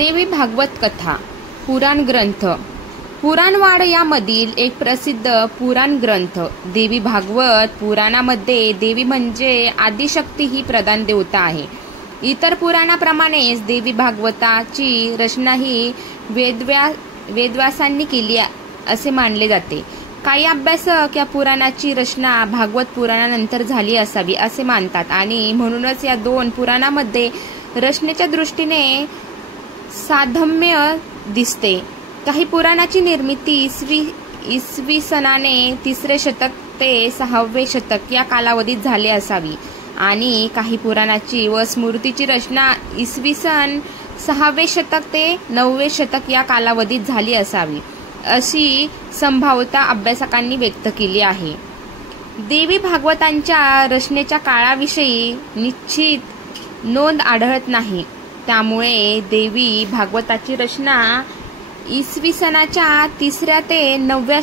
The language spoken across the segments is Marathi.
देवी भागवत कथा पुराण ग्रंथ पुराणवाड यामधील एक प्रसिद्ध पुराण ग्रंथ देवी भागवत पुराणामध्ये देवी म्हणजे आदिशक्ती ही प्रधान देवता आहे। इतर पुराणाप्रमाणेच देवी भागवताची रचना ही वेदव्यासांनी केली असे मानले जाते। काही अभ्यासक या पुराणाची रचना भागवत पुराणानंतर झाली असावी असे मानतात आणि म्हणूनच या दोन पुराणामध्ये रचनेच्या दृष्टीने साधम्य दिसते। काही पुराणाची निर्मिती इसवी सनाने 3रे शतक ते 6वे शतक या कालावधीत झाली असावी आणि काही पुराणाची व स्मृतीची रचना इसवी सन 6वे शतक ते 9वे शतक या कालावधीत झाली असावी अशी संभाव्यता अभ्यासकांनी व्यक्त केली आहे। देवी भागवतांच्या रचनेच्या काळाविषयी निश्चित नोंद आढळत नाही, त्यामुळे देवी भागवताची रचना इसवी सनाच्या 3ऱ्या ते 9व्या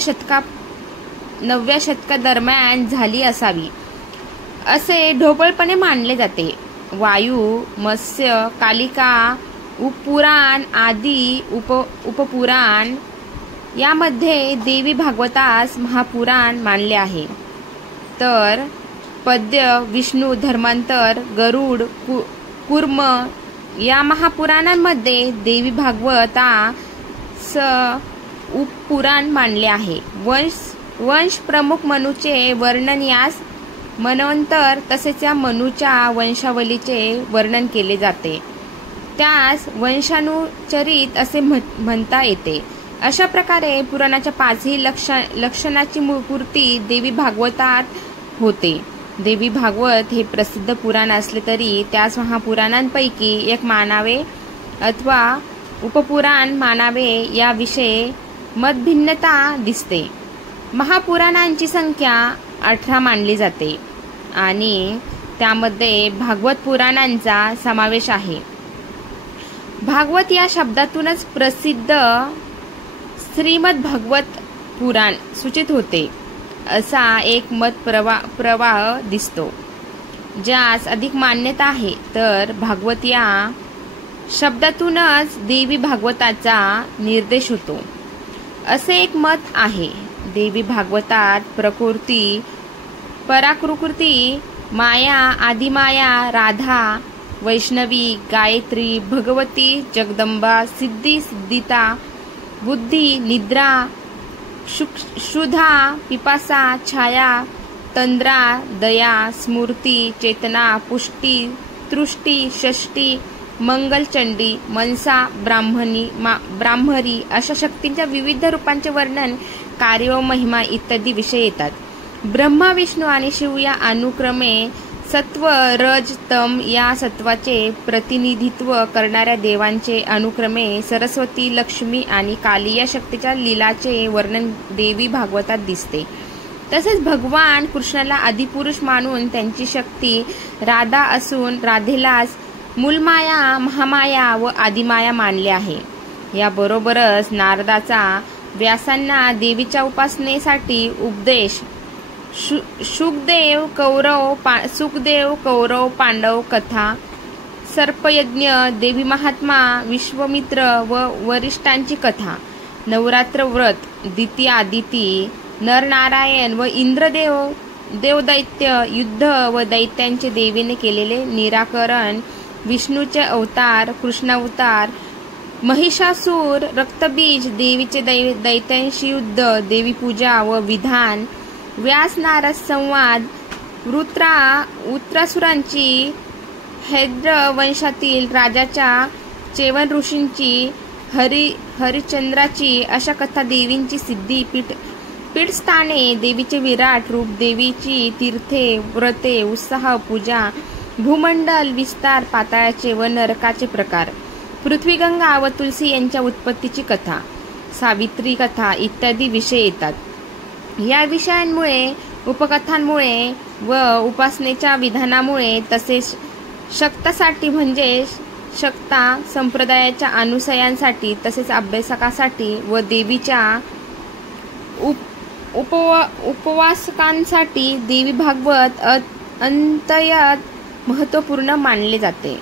शतकादरम्यान झाली असावी असे ढोबळपणे मानले जाते। वायू, मत्स्य, कालिका, उपपुराण आदी उपपुराण यामध्ये देवी भागवतास महापुराण मानले आहे, तर पद्य, विष्णू धर्मांतर, गरुड, कूर्म या महापुराणांमध्ये देवी भागवतास उपपुराण मानले आहे। वंश प्रमुख मनुचे वर्णन यास मनवंतर तसेच या मनुच्या वंशावलीचे वर्णन केले जाते, त्यास वंशानुचरित असे म्हणता येते। अशा प्रकारे पुराणाच्या 5ही लक्षणाची पूर्ती देवी भागवतात होते। देवी भागवत हे प्रसिद्ध पुराण असले तरी त्यास महापुराणांपैकी एक मानावे अथवा उपपुराण मानावे याविषयी मतभिन्नता दिसते। महापुराणांची संख्या 18 मानली जाते आणि त्यामध्ये भागवत पुराणांचा समावेश आहे। भागवत या शब्दातूनच प्रसिद्ध श्रीमद भागवत पुराण सूचित होते असा एक मत प्रवाह दिसतो, ज्यास अधिक मान्यता आहे, तर भागवत या शब्दातूनच देवी भागवताचा निर्देश होतो असे एक मत आहे। देवी भागवतात प्रकृती, पराकृती, माया, आदिमाया, राधा, वैष्णवी, गायत्री, भगवती, जगदंबा, सिद्धी, सिद्धिता, बुद्धी, निद्रा, क्षुधा, पिपासा, छाया, तंद्रा, दया, स्मृती, चेतना, पुष्टी, तृष्टी, षष्टी, मंगलचंडी, मनसा, ब्राह्मरी अशा शक्तींच्या विविध रूपांचे वर्णन, कार्य व महिमा इत्यादी विषय येतात। ब्रह्मा, विष्णू आणि शिव या अनुक्रमे सत्व, रज, तम या सत्वाचे प्रतिनिधित्व करणाऱ्या देवांचे अनुक्रमे सरस्वती, लक्ष्मी आणि काली या शक्तीच्या लीलाचे वर्णन देवी भागवतात दिसते। तसेच भगवान कृष्णाला आदिपुरुष मानून त्यांची शक्ती राधा असून राधेलाच मूलमाया, महामाया व आदिमाया मानले आहे। याबरोबरच नारदाचा व्यासांना देवीच्या उपासनेसाठी उपदेश, सुखदेव कौरव पांडव कथा, सर्पयज्ञ, देवी महात्मा, विश्वामित्र व वरिष्ठांची कथा, नवरात्र व्रत, दिती आदिती, नरनारायण व इंद्रदेव, देवदैत्य युद्ध व दैत्यांचे देवीने केलेले निराकरण, विष्णूचे अवतार, कृष्णावतार, महिषासूर, रक्तबीज, देवीचे दैत्यांशी युद्ध, देवी पूजा व विधान, व्यास नारद संवाद, वृत्रासुरांची, हैद्र वंशातील राजाच्या, चेवन ऋषींची, हरिश्चंद्राची अशा कथा, देवींची सिद्धी पीठस्थाने, देवीचे विराट रूप, देवीची तीर्थे, व्रते, उत्साह, पूजा, भूमंडल विस्तार, पाताळाचे व नरकाचे प्रकार, पृथ्वीगंगा व तुलसी यांच्या उत्पत्तीची कथा, सावित्री कथा इत्यादी विषय येतात। या विषयांमुळे, उपकथांमुळे व उपासनेच्या विधानामुळे तसेच शक्तासाठी म्हणजे शक्ता संप्रदायाच्या अनुसयांसाठी तसेच अभ्यासकासाठी व देवीच्या उपवासकांसाठी देवी भागवत अत्यंत महत्त्वपूर्ण मानले जाते।